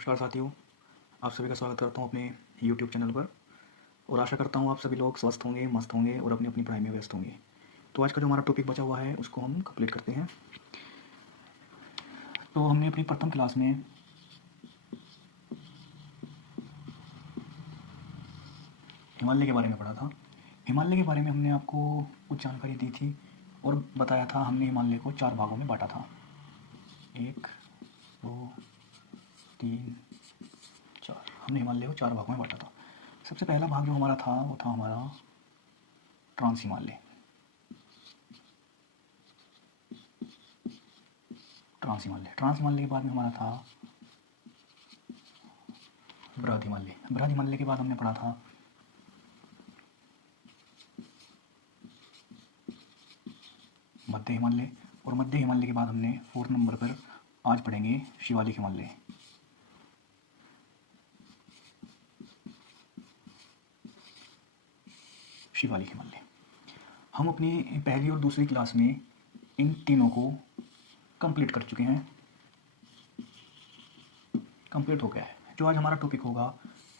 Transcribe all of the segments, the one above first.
नमस्कार साथियों, आप सभी का स्वागत करता हूँ अपने YouTube चैनल पर और आशा करता हूँ आप सभी लोग स्वस्थ होंगे, मस्त होंगे और अपनी अपनी पढ़ाई में व्यस्त होंगे। तो आज का जो हमारा टॉपिक बचा हुआ है उसको हम कंप्लीट करते हैं। तो हमने अपनी प्रथम क्लास में हिमालय के बारे में पढ़ा था। हिमालय के बारे में हमने आपको कुछ जानकारी दी थी और बताया था हमने हिमालय को 4 भागों में बांटा था। 1, 2, 3, 4। हमने हिमालय को 4 भागों में बांटा था। सबसे पहला भाग जो हमारा था वो था हमारा ट्रांस हिमालय। ट्रांस हिमालय के बाद में हमारा था बृहद हिमालय। बृहद हिमालय के बाद हमने पढ़ा था मध्य हिमालय और मध्य हिमालय के बाद हमने 4 नंबर पर आज पढ़ेंगे शिवालिक हिमालय। शिवालिक हिमालय हम अपनी पहली और दूसरी क्लास में इन तीनों को कंप्लीट कर चुके हैं, कंप्लीट हो गया है। जो आज हमारा टॉपिक होगा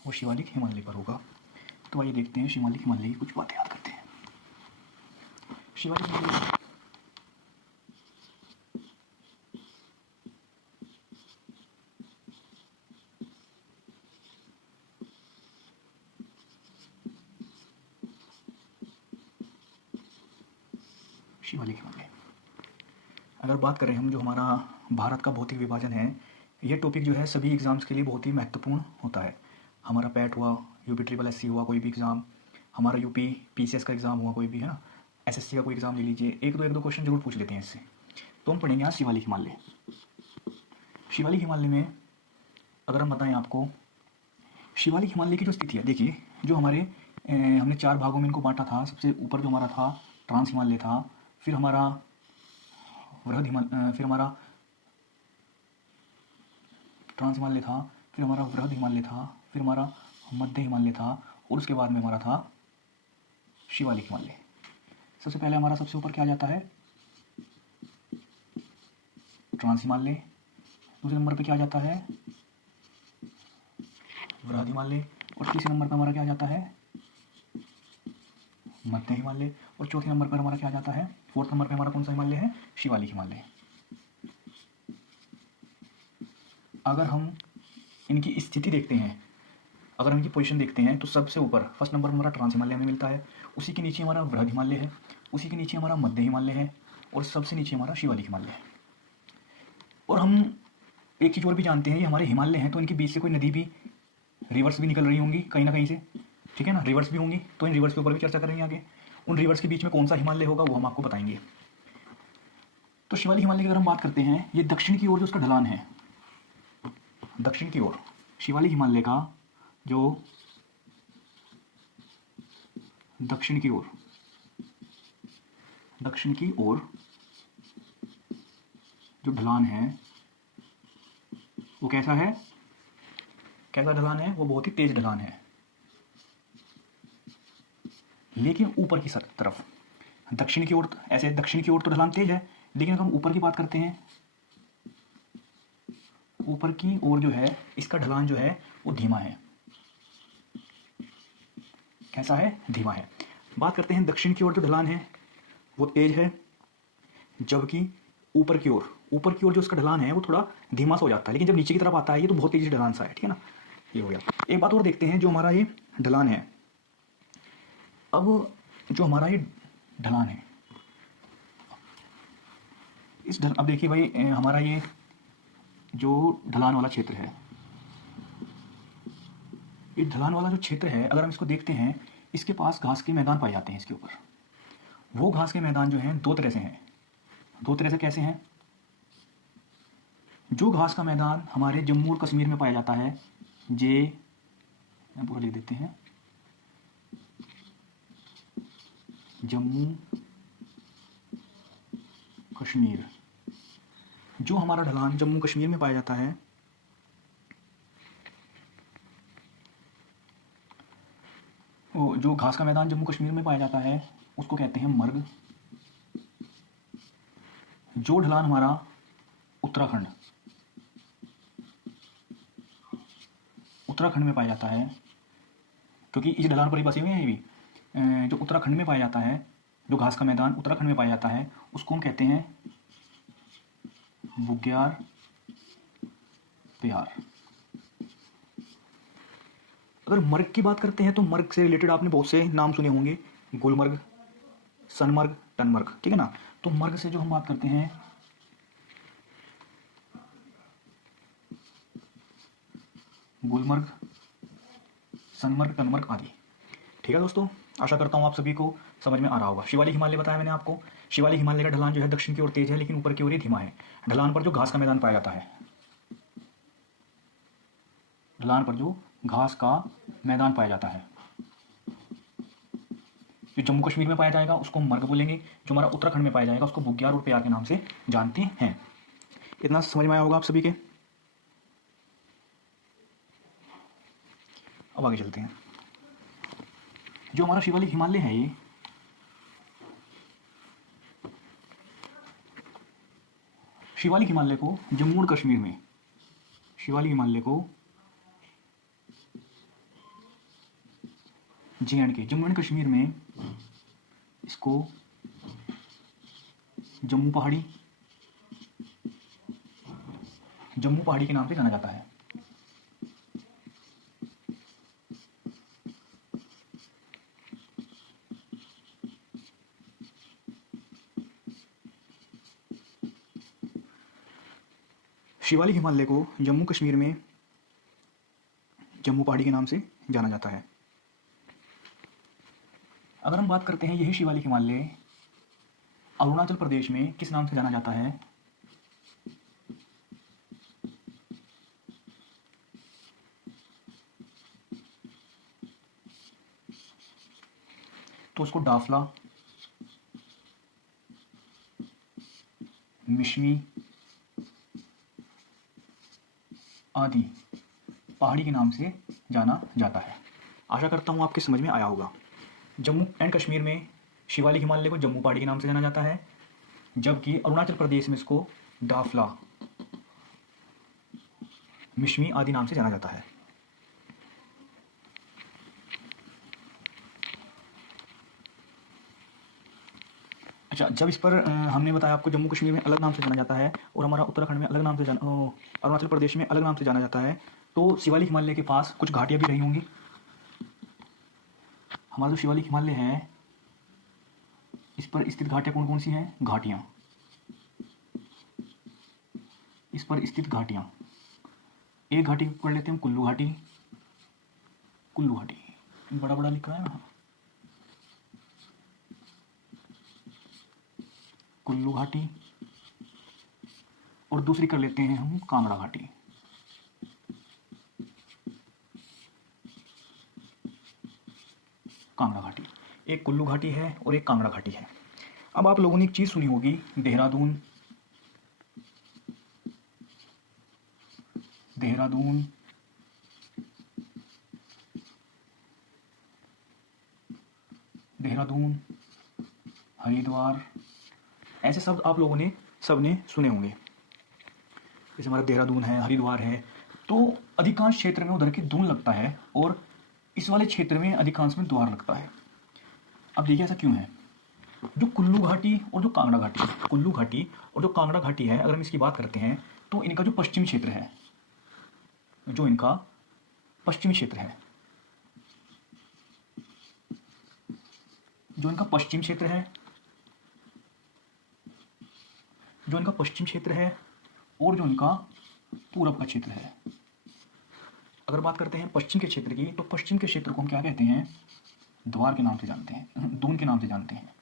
वो शिवालिक हिमालय पर होगा। तो आइए देखते हैं शिवालिक हिमालय की कुछ बातें याद करते हैं। शिवालिक हिमालय शिवालिक हिमालय अगर बात करें हम, जो हमारा भारत का भौतिक विभाजन है, ये टॉपिक जो है सभी एग्ज़ाम्स के लिए बहुत ही महत्वपूर्ण होता है। हमारा पैट हुआ, यूपी ट्रिपल एस सी हुआ कोई भी एग्ज़ाम, हमारा यूपी पीसीएस का एग्ज़ाम हुआ कोई भी, है ना, एसएससी का कोई एग्ज़ाम ले लीजिए, एक दो क्वेश्चन जरूर पूछ लेते हैं इससे। तो हम पढ़ेंगे आज शिवालिक हिमालय। शिवालिक हिमालय में अगर हम बताएं आपको, शिवालिक हिमालय की जो स्थिति है, देखिए जो हमारे हमने 4 भागों में इनको बांटा था। सबसे ऊपर जो हमारा था ट्रांस हिमालय था, फिर हमारा वृहद हिमालय, फिर हमारा ट्रांस हिमालय था, फिर हमारा वृहद हिमालय था, फिर हमारा मध्य हिमालय था और उसके बाद में हमारा था शिवालिक हिमालय। सबसे पहले हमारा सबसे ऊपर क्या आ जाता है, ट्रांस हिमालय। दूसरे नंबर पे क्या आ जाता है, वृहद हिमालय। और तीसरे नंबर पर हमारा क्या आ जाता है, मध्य हिमालय। और चौथे नंबर पर हमारा क्या आ जाता है, 4th नंबर पर हमारा कौन सा हिमालय है, शिवालिक हिमालय। अगर हम इनकी स्थिति देखते हैं, अगर हम इनकी पोजीशन देखते हैं, तो सबसे ऊपर फर्स्ट नंबर पर हमारा ट्रांस हिमालय हमें मिलता है, उसी के नीचे हमारा वृहद हिमालय है, उसी के नीचे हमारा मध्य हिमालय है और सबसे नीचे हमारा शिवालिक हिमालय है। और हम एक चीज़ और भी जानते हैं, ये हमारे हिमालय हैं तो इनके बीच से कोई नदी भी, रिवर्स भी निकल रही होंगी कहीं ना कहीं से, ठीक है ना, रिवर्स भी होंगी। तो इन रिवर्स के ऊपर भी चर्चा करेंगे आगे। उन रिवर्स के बीच में कौन सा हिमालय होगा वो हम आपको बताएंगे। तो शिवालिक हिमालय की अगर हम बात करते हैं, ये दक्षिण की ओर जो उसका ढलान है, दक्षिण की ओर शिवालिक हिमालय का जो दक्षिण की ओर जो ढलान है वो कैसा है, कैसा ढलान है, वो बहुत ही तेज ढलान है। लेकिन ऊपर की तरफ दक्षिण की ओर, ऐसे दक्षिण की ओर तो ढलान तेज है, लेकिन अगर हम ऊपर की बात करते हैं, ऊपर की ओर जो है इसका ढलान जो है वो धीमा है। कैसा है, धीमा है। बात करते हैं दक्षिण की ओर जो ढलान है वो तेज है, जबकि ऊपर की ओर जो उसका ढलान है वो थोड़ा धीमा सा हो जाता है। लेकिन जब नीचे की तरफ आता है ये तो बहुत तेजी से ढलान सा है, ठीक है ना। ये हो गया। एक बात और देखते हैं, जो हमारा ये ढलान है, अब जो हमारा ये ढलान है, अब देखिए भाई, हमारा ये जो ढलान वाला क्षेत्र है, ये ढलान वाला जो क्षेत्र है, अगर हम इसको देखते हैं, इसके पास घास के मैदान पाए जाते हैं। इसके ऊपर वो घास के मैदान जो हैं 2 तरह से हैं। 2 तरह से कैसे हैं, जो घास का मैदान हमारे जम्मू और कश्मीर में पाया जाता है, पूरा लिख देते हैं, जम्मू कश्मीर, जो हमारा ढलान जम्मू कश्मीर में पाया जाता है, जो घास का मैदान जम्मू कश्मीर में पाया जाता है उसको कहते हैं मर्ग। जो ढलान हमारा उत्तराखंड उत्तराखंड में पाया जाता है, क्योंकि इस ढलान पर ही बसे हुए हैं ये भी, जो उत्तराखंड में पाया जाता है, जो घास का मैदान उत्तराखंड में पाया जाता है, उसको हम कहते हैं बुग्याल प्यार। अगर मर्ग की बात करते हैं तो मर्ग से रिलेटेड आपने बहुत से नाम सुने होंगे, गुलमर्ग, सनमर्ग, टनमर्ग, ठीक है ना। तो मर्ग से जो हम बात करते हैं, गुलमर्ग, सनमर्ग, टनमर्ग आदि। ठीक है दोस्तों, आशा करता हूँ आप सभी को समझ में आ रहा होगा। शिवालिक हिमालय बताया मैंने आपको। शिवालिक हिमालय का ढलान जो है दक्षिण की ओर तेज है, लेकिन ऊपर की ओर ही धीमा है। ढलान पर जो घास का मैदान पाया जाता है, ढलान पर जो घास का मैदान पाया जाता है, जो जम्मू कश्मीर में पाया जाएगा उसको मर्ग बोलेंगे, जो हमारा उत्तराखंड में पाया जाएगा उसको बुग्याल और प्यार के नाम से जानते हैं। इतना समझ में आया होगा आप सभी के। अब आगे चलते हैं। जो हमारा शिवालिक हिमालय है, ये शिवालिक हिमालय को जम्मू और कश्मीर में, शिवालिक हिमालय को JNK, जम्मू एंड कश्मीर में इसको जम्मू पहाड़ी, जम्मू पहाड़ी के नाम से जाना जाता है। शिवालिक हिमालय को जम्मू कश्मीर में जम्मू पहाड़ी के नाम से जाना जाता है। अगर हम बात करते हैं यही शिवालिक हिमालय अरुणाचल प्रदेश में किस नाम से जाना जाता है, तो उसको डाफला, मिश्मी आदि पहाड़ी के नाम से जाना जाता है। आशा करता हूँ आपके समझ में आया होगा। जम्मू एंड कश्मीर में शिवालिक हिमालय को जम्मू पहाड़ी के नाम से जाना जाता है, जबकि अरुणाचल प्रदेश में इसको डाफला, मिश्मी आदि नाम से जाना जाता है। अच्छा, जब इस पर हमने बताया आपको जम्मू कश्मीर में अलग नाम से जाना जाता है और हमारा उत्तराखंड में अलग नाम से अरुणाचल प्रदेश में अलग नाम से जाना जाता है, तो शिवालिक हिमालय के पास कुछ घाटियाँ भी रही होंगी। हमारा जो शिवालिक हिमालय है, इस पर स्थित घाटियाँ कौन कौन सी हैं? घाटियाँ, इस पर स्थित घाटियाँ, एक घाटी पढ़ लेते हैं कुल्लू घाटी, कुल्लू घाटी बड़ा बड़ा लिखा है ना, कुल्लू घाटी। और दूसरी कर लेते हैं हम कांगड़ा घाटी, कांगड़ा घाटी। एक कुल्लू घाटी है और एक कांगड़ा घाटी है। अब आप लोगों ने एक चीज़ सुनी होगी, देहरादून, देहरादून, देहरादून, हरिद्वार, ऐसे शब्द आप लोगों ने सबने सुने होंगे। जैसे हमारा देहरादून है, हरिद्वार है, तो अधिकांश क्षेत्र में उधर की दून लगता है और इस वाले क्षेत्र में अधिकांश में द्वार लगता है। अब देखिए ऐसा क्यों है। जो कुल्लू घाटी और जो कांगड़ा घाटी, कुल्लू घाटी और जो कांगड़ा घाटी है, अगर हम इसकी बात करते हैं तो इनका जो पश्चिमी क्षेत्र है, जो इनका पश्चिमी क्षेत्र है, जो इनका पश्चिम क्षेत्र है, जो इनका पश्चिम क्षेत्र है और जो इनका पूरब का क्षेत्र है। अगर बात करते हैं पश्चिम के क्षेत्र की, तो पश्चिम के क्षेत्र को हम क्या कहते हैं? द्वार के नाम से जानते हैं, दून के नाम से जानते हैं।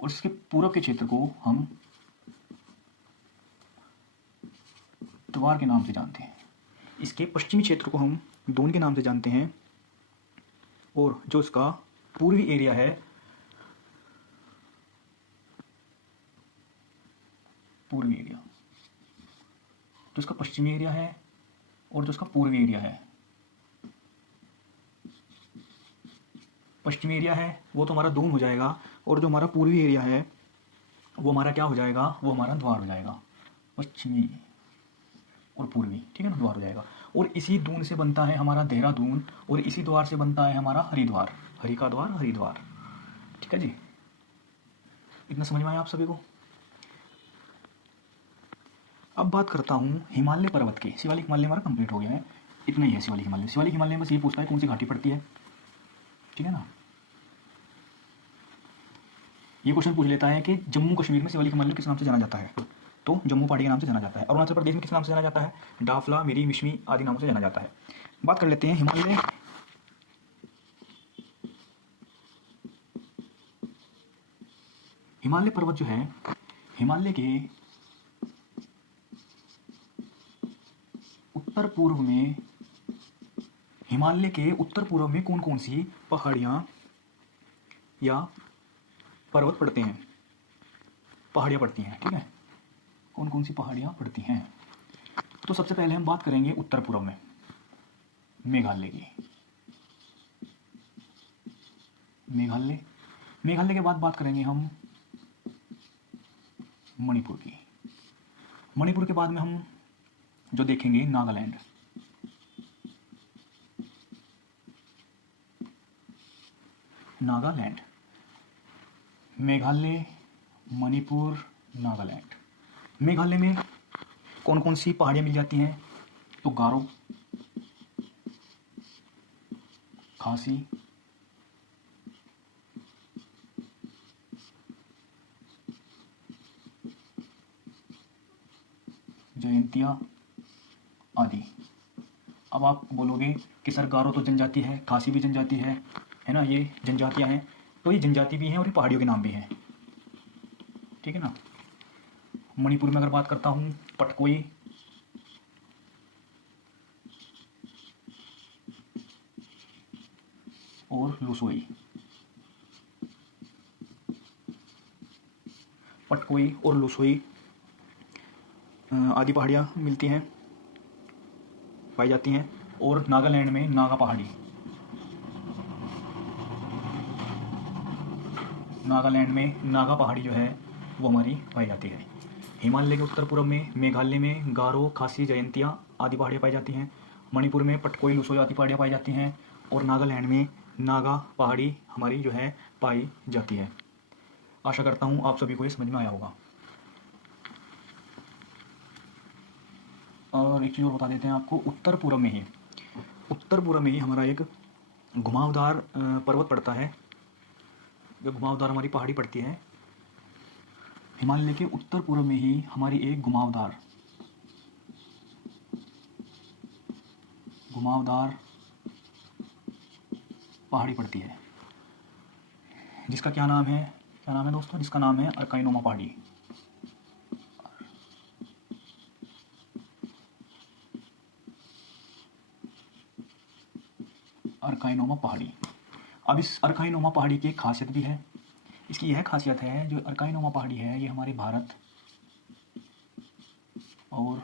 और इसके पूरब के क्षेत्र को हम द्वार के नाम से जानते हैं। इसके पश्चिमी क्षेत्र को हम दून के नाम से जानते हैं। और जो इसका पूर्वी एरिया है, पूर्वी एरिया, जो इसका पश्चिमी एरिया है और जो इसका पूर्वी एरिया है, पश्चिमी एरिया है वो तो हमारा दून हो जाएगा, और जो हमारा पूर्वी एरिया है वो हमारा क्या हो जाएगा? वो हमारा द्वार हो जाएगा। पश्चिमी और पूर्वी, ठीक है ना, द्वार हो जाएगा। और इसी दून से बनता है हमारा देहरादून, और इसी द्वार से बनता है हमारा हरिद्वार, हरि का द्वार हरिद्वार, ठीक है जी। इतना समझ में आया आप सभी को? अब बात करता हूँ हिमालय पर्वत की। शिवालिक हिमालय हमारा कंप्लीट हो गया है, इतना ही है शिवालिक हिमालय। शिवालिक हिमालय में बस ये पूछता है कौन सी घाटी पड़ती है, ठीक है ना। ये क्वेश्चन पूछ लेता है कि जम्मू कश्मीर में शिवालिक हिमालय किस नाम से जाना जाता है, तो जम्मू पहाड़ी के नाम से जाना जाता है। अरुणाचल प्रदेश में किस नाम से जाना जाता है, डाफला, मिरी, मिश्मी आदि नामों से जाना जाता है। बात कर लेते हैं हिमालय। हिमालय पर्वत जो है, हिमालय के उत्तर पूर्व में, हिमालय के उत्तर पूर्व में कौन कौन सी पहाड़ियाँ या पर्वत पड़ते हैं, पहाड़ियाँ पड़ती हैं, ठीक है। कौन कौन सी पहाड़ियाँ पड़ती हैं, तो सबसे पहले हम बात करेंगे उत्तर पूर्व में मेघालय की। मेघालय, मेघालय के बाद बात करेंगे हम मणिपुर की। मणिपुर के बाद में हम जो देखेंगे नागालैंड, नागालैंड, मेघालय, मणिपुर, नागालैंड। मेघालय में कौन कौन सी पहाड़ियाँ मिल जाती हैं, तो गारो, खासी, जयंतिया आदि। अब आप बोलोगे कि सर गारो तो जनजाति है, खासी भी जनजाति है ना, ये जनजातियाँ हैं, तो ये जनजाति भी हैं और ये पहाड़ियों के नाम भी हैं, ठीक है ना। मणिपुर में अगर बात करता हूँ, पटकोई, और लुसोई, पटकोई और लुसोई आदि पहाड़ियाँ मिलती हैं, पाई जाती हैं। और नागालैंड में नागा पहाड़ी, नागालैंड में नागा पहाड़ी जो है वो हमारी पाई जाती है। हिमालय के उत्तर पूर्व में मेघालय में गारो, खासी, जयंतिया आदि पहाड़ियाँ पाई जाती हैं। मणिपुर में पटकोई, लुसोई आदि पहाड़ियाँ पाई जाती हैं। और नागालैंड में नागा पहाड़ी हमारी जो है पाई जाती है। आशा करता हूँ आप सभी को ये समझ में आया होगा। और एक चीज़ और बता देते हैं आपको, उत्तर पूर्व में ही, उत्तर पूर्व में ही हमारा एक घुमावदार पर्वत पड़ता है, जो घुमावदार हमारी पहाड़ी पड़ती है। हिमालय के उत्तर पूर्व में ही हमारी एक घुमावदार पहाड़ी पड़ती है, जिसका क्या नाम है, क्या नाम है दोस्तों, जिसका नाम है अर्काइनोमा पहाड़ी। अर्काइनोमा पहाड़ी। अब इस अर्काइनोमा पहाड़ी की एक खासियत भी है। इसकी यह खासियत है, जो अर्काइनोमा पहाड़ी है ये हमारे भारत और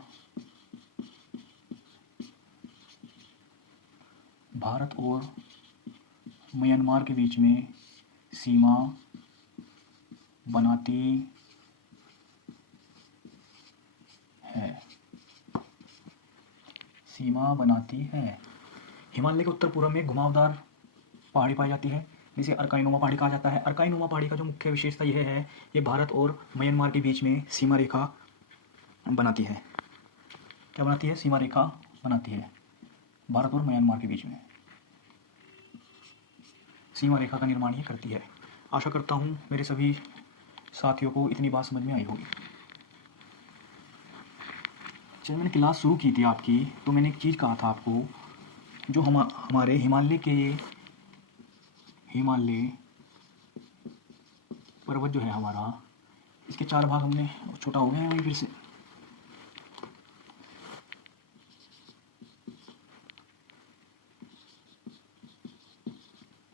म्यांमार के बीच में सीमा बनाती है, सीमा बनाती है। हिमालय के उत्तर पूर्व में घुमावदार पहाड़ी पाई जाती है, जिसे अर्काइनोमा पहाड़ी कहा जाता है। अर्काइनोमा पहाड़ी का जो मुख्य विशेषता यह है, ये भारत और म्यांमार के बीच में सीमा रेखा बनाती है। क्या बनाती है, सीमा रेखा बनाती है, भारत और म्यांमार के बीच में सीमा रेखा का निर्माण ही करती है। आशा करता हूँ मेरे सभी साथियों को इतनी बात समझ में आई होगी। जब मैंने क्लास शुरू की थी आपकी, तो मैंने एक चीज़ कहा था आपको, जो हमारे हिमालय पर्वत जो है हमारा, इसके 4 भाग हमने, छोटा हो गया है वही फिर से,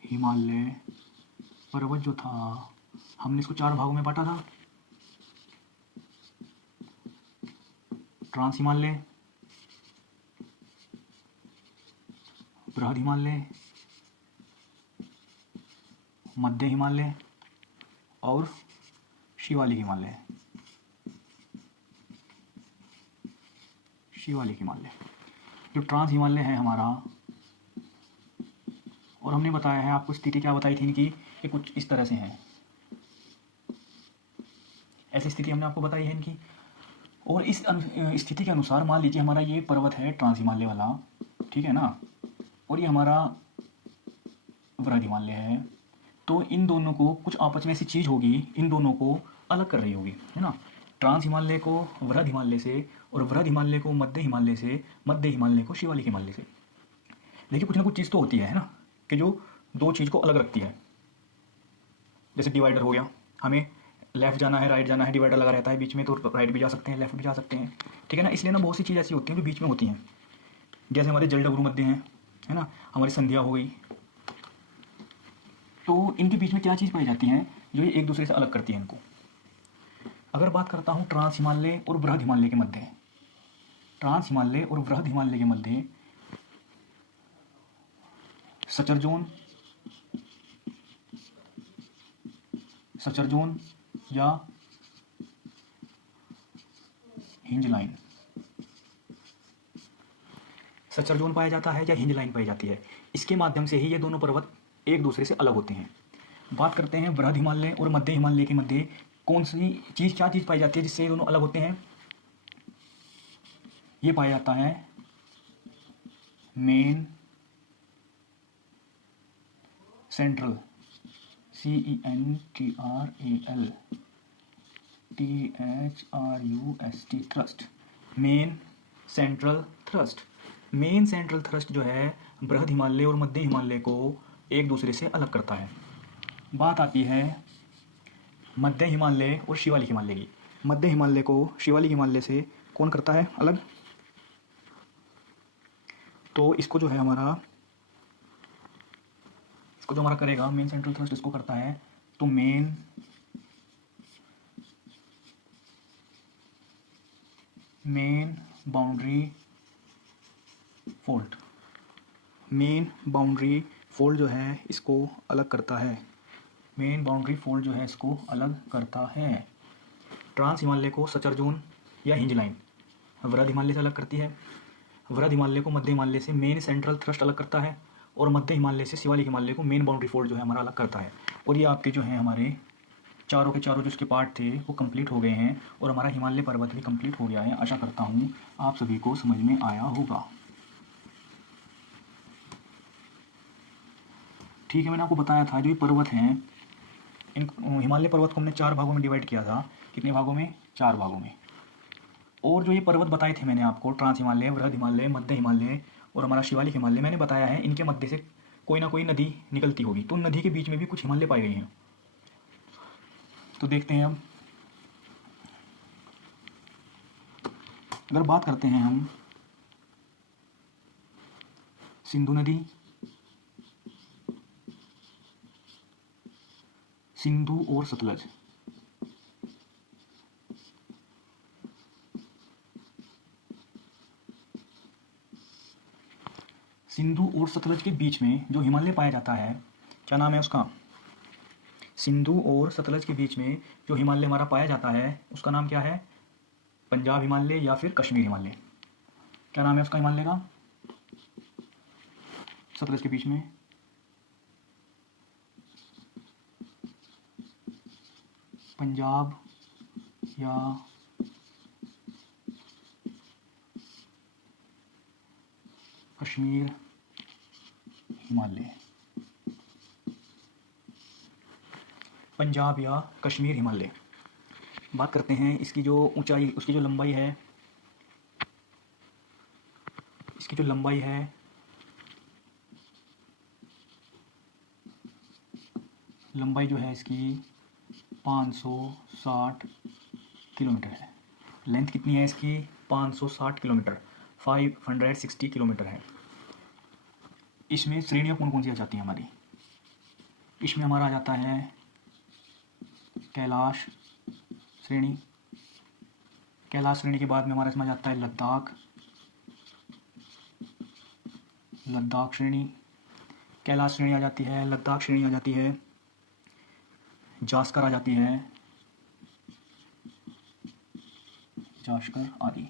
हिमालय पर्वत जो था हमने इसको 4 भागों में बांटा था। ट्रांस हिमालय, बृहद हिमालय, मध्य हिमालय और शिवालिक हिमालय। शिवालिक हिमालय। जो ट्रांस हिमालय है हमारा, और हमने बताया है आपको स्थिति क्या बताई थी इनकी, ये कुछ इस तरह से हैं, ऐसी स्थिति हमने आपको बताई है इनकी। और इस स्थिति के अनुसार मान लीजिए हमारा ये पर्वत है ट्रांस हिमालय वाला, ठीक है ना, और ये हमारा वृहद हिमालय है, तो इन दोनों को कुछ आपस में ऐसी चीज़ होगी, इन दोनों को अलग कर रही होगी, है ना। ट्रांस हिमालय को वृहद हिमालय से, और वृहद हिमालय को मध्य हिमालय से, मध्य हिमालय को शिवालिक हिमालय से। देखिए कुछ ना कुछ चीज़ तो होती है ना, कि जो दो चीज़ को अलग रखती है। जैसे डिवाइडर हो गया, हमें लेफ्ट जाना है, राइट जाना है, डिवाइडर लगा रहता है बीच में, तो राइट भी जा सकते हैं, लेफ्ट भी जा सकते हैं, ठीक है ना। इसलिए ना बहुत सी चीज़ ऐसी होती हैं जो बीच में होती हैं, जैसे हमारे जल डमरू मध्य हैं, है ना, हमारी संध्या हो गई, तो इनके बीच में क्या चीज़ पाई जाती है जो ये एक दूसरे से अलग करती है इनको। अगर बात करता हूँ ट्रांस हिमालय और बृहद हिमालय के मध्य, ट्रांस हिमालय और बृहद हिमालय के मध्य सचर जोन, सचर जोन या हिंज लाइन, सचर जोन पाया जाता है या हिंज लाइन पाई जाती है। इसके माध्यम से ही ये दोनों पर्वत एक दूसरे से अलग होते हैं। बात करते हैं बृहद हिमालय और मध्य हिमालय के मध्य कौन सी चीज़, क्या चीज़ पाई जाती है जिससे ये दोनों अलग होते हैं। ये पाया जाता है main central, CENTRAL thrust, main central thrust. Main central thrust जो है बृहद हिमालय और मध्य हिमालय को एक दूसरे से अलग करता है। बात आती है मध्य हिमालय और शिवालिक हिमालय की। मध्य हिमालय को शिवालिक हिमालय से कौन करता है अलग, तो इसको जो है हमारा, इसको जो हमारा करेगा मेन सेंट्रल थ्रस्ट इसको करता है, तो main boundary fold, main boundary fold जो है इसको अलग करता है, मेन बाउंड्री फोल्ड जो है इसको अलग करता है। ट्रांस हिमालय को सचर जोन या हिंज लाइन वृहद हिमालय से अलग करती है, वृहद हिमालय को मध्य हिमालय से मेन सेंट्रल थ्रस्ट अलग करता है, और मध्य हिमालय से शिवालिक हिमालय को मेन बाउंड्री फोल्ड जो है हमारा अलग करता है। और ये आपके जो है हमारे चारों के चारों जो इसके पार्ट थे वो कंप्लीट हो गए हैं, और हमारा हिमालय पर्वत भी कंप्लीट हो गया है। आशा करता हूँ आप सभी को समझ में आया होगा। ठीक है, मैंने आपको बताया था जो ये पर्वत हैं, इन हिमालय पर्वत को हमने 4 भागों में डिवाइड किया था। कितने भागों में? 4 भागों में। और जो ये पर्वत बताए थे मैंने आपको, ट्रांस हिमालय, वृहद हिमालय, मध्य हिमालय और हमारा शिवालिक हिमालय, मैंने बताया है इनके मध्य से कोई ना कोई नदी निकलती होगी, तो नदी के बीच में भी कुछ हिमालय पाए गए हैं। तो देखते हैं अब, अगर बात करते हैं हम सिंधु नदी, सिंधु और सतलज, सिंधु और सतलज के बीच में जो हिमालय पाया जाता है, क्या नाम है उसका? सिंधु और सतलज के बीच में जो हिमालय हमारा पाया जाता है उसका नाम क्या है? पंजाब हिमालय या फिर कश्मीर हिमालय। क्या नाम है उसका हिमालय का? सतलज के बीच में पंजाब या कश्मीर हिमालय, पंजाब या कश्मीर हिमालय। बात करते हैं इसकी जो ऊंचाई, उसकी जो लंबाई है, इसकी जो लंबाई है लंबाई जो है इसकी 560 किलोमीटर है। लेंथ कितनी है इसकी? 560 किलोमीटर, 560 किलोमीटर है। इसमें श्रेणियाँ कौन कौन सी आ जाती हैं हमारी? इसमें हमारा आ जाता है कैलाश श्रेणी, कैलाश श्रेणी के बाद में हमारा इसमें आ जाता है लद्दाख, लद्दाख श्रेणी, कैलाश श्रेणी आ जाती है, लद्दाख श्रेणी आ जाती है, जास्कर आ जाती है, जास्कर आदि।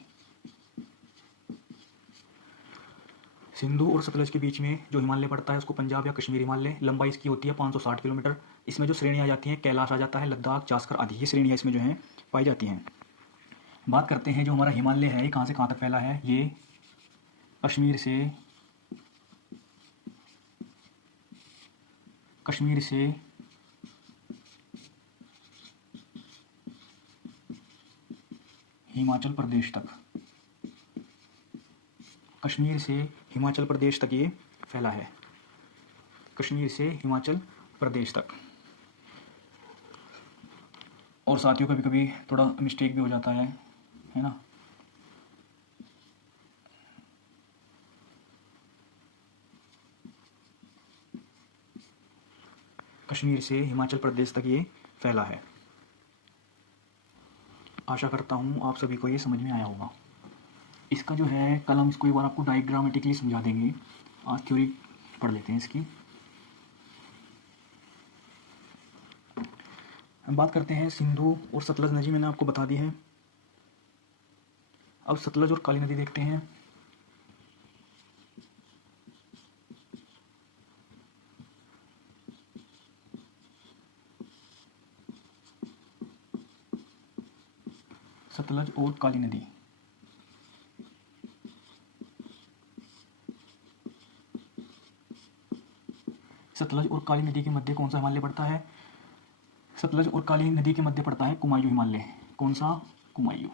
सिंधु और सतलज के बीच में जो हिमालय पड़ता है उसको पंजाब या कश्मीर हिमालय, लंबाई इसकी होती है 560 किलोमीटर। इसमें जो श्रेणियाँ आ जाती हैं, कैलाश आ जाता है, लद्दाख, जास्कर आदि, ये श्रेणियाँ इसमें जो हैं पाई जाती हैं। बात करते हैं जो हमारा हिमालय है ये कहाँ से कहाँ तक फैला है। ये कश्मीर से हिमाचल प्रदेश तक, कश्मीर से हिमाचल प्रदेश तक ये फैला है, कश्मीर से हिमाचल प्रदेश तक। और साथियों कभी कभी थोड़ा मिस्टेक भी हो जाता है ना। कश्मीर से हिमाचल प्रदेश तक ये फैला है। आशा करता हूँ आप सभी को ये समझ में आया होगा। इसका जो है कल हम इसको एक बार आपको डायग्रामेटिकली समझा देंगे। आज थ्योरी पढ़ लेते हैं इसकी। हम बात करते हैं सिंधु और सतलज नदी, मैंने आपको बता दी है। अब सतलज और काली नदी देखते हैं। सतलज और काली नदी, सतलज और काली नदी के मध्य कौन सा हिमालय पड़ता है। सतलज और काली नदी के मध्य पड़ता है कुमायूं हिमालय। कौन सा? कुमायूं।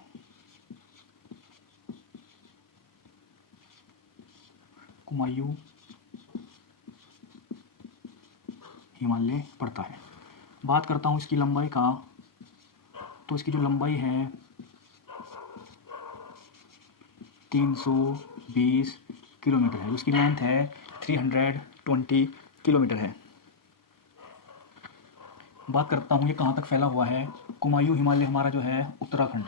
कुमायूं हिमालय पड़ता है। बात करता हूँ इसकी लंबाई का, तो इसकी जो लंबाई है 320 किलोमीटर है। उसकी लेंथ है 320 किलोमीटर है। बात करता हूँ ये कहाँ तक फैला हुआ है। कुमायूं हिमालय हमारा जो है उत्तराखंड,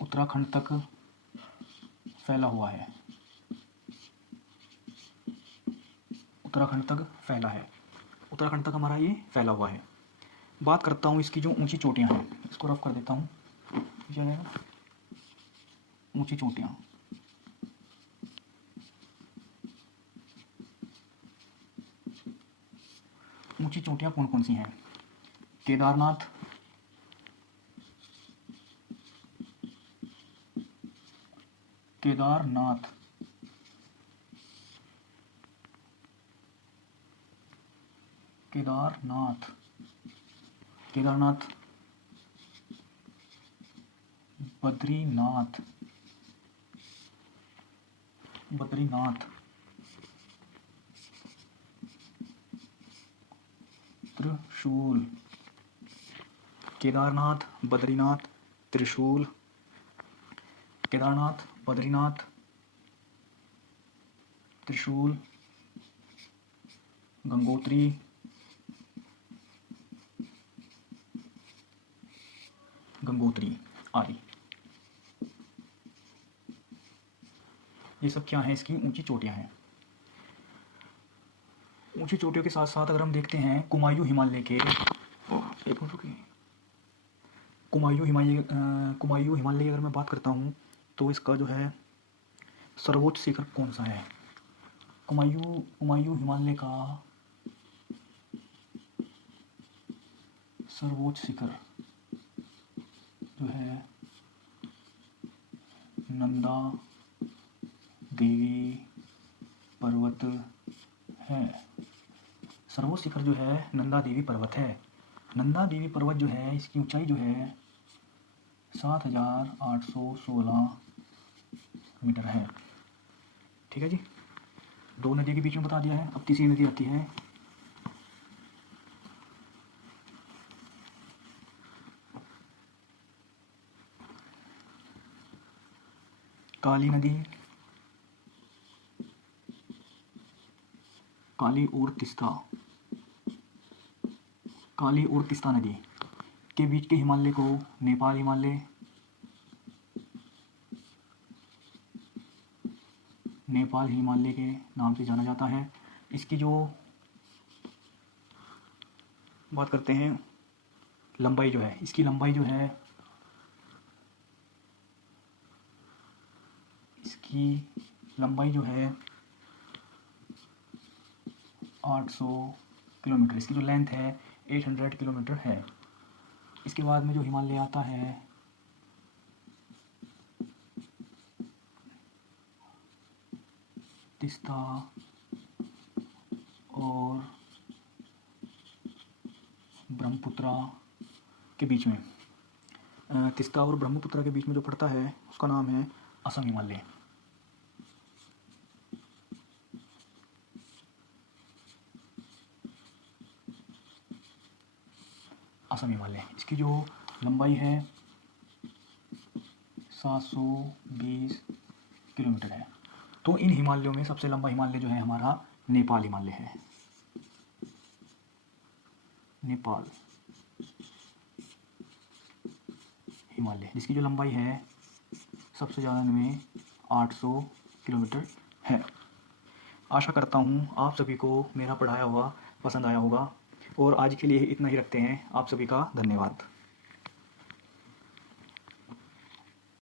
उत्तराखंड तक फैला हुआ है, उत्तराखंड तक फैला है, उत्तराखंड तक हमारा ये फैला हुआ है। बात करता हूँ इसकी जो ऊंची चोटियाँ हैं, इसको रफ कर देता हूँ। ऊंची चोटियाँ, ऊंची चोटियाँ कौन कौन सी हैं। केदारनाथ, केदारनाथ, केदारनाथ, केदारनाथ, बद्रीनाथ, बद्रीनाथ, त्रिशूल, केदारनाथ, बद्रीनाथ, त्रिशूल, केदारनाथ, बद्रीनाथ, त्रिशूल, गंगोत्री, गंगोत्री आदि। ये सब क्या है, इसकी ऊंची चोटियां हैं। ऊंची चोटियों के साथ साथ अगर हम देखते हैं कुमायूं हिमालय के, एक मिनट रुकिए, कुमायूं हिमालय की अगर मैं बात करता हूँ तो इसका जो है सर्वोच्च शिखर कौन सा है। कुमायूं हिमालय का सर्वोच्च शिखर जो है नंदा देवी पर्वत है। सर्वोच्च शिखर जो है नंदा देवी पर्वत है। नंदा देवी पर्वत जो है इसकी ऊंचाई जो है 7,816 मीटर है। ठीक है जी, दो नदी के बीच में बता दिया है। अब तीसरी नदी आती है काली नदी, काली और तीस्ता, काली और तीस्ता नदी के बीच के हिमालय को नेपाल हिमालय, नेपाल हिमालय के नाम से जाना जाता है। इसकी जो बात करते हैं लंबाई जो है, इसकी लंबाई जो है इसकी लंबाई जो है 800 किलोमीटर, इसकी जो लेंथ है 800 किलोमीटर है। इसके बाद में जो हिमालय आता है तीस्ता और ब्रह्मपुत्रा के बीच में, तीस्ता और ब्रह्मपुत्रा के बीच में जो पड़ता है उसका नाम है असम हिमालय। असम हिमालय, इसकी जो लंबाई है 720 किलोमीटर है। तो इन हिमालयों में सबसे लंबा हिमालय जो है हमारा नेपाल हिमालय है। नेपाल हिमालय, जिसकी जो लंबाई है सबसे ज़्यादा में 800 किलोमीटर है। आशा करता हूँ आप सभी को मेरा पढ़ाया हुआ पसंद आया होगा, और आज के लिए इतना ही रखते हैं। आप सभी का धन्यवाद।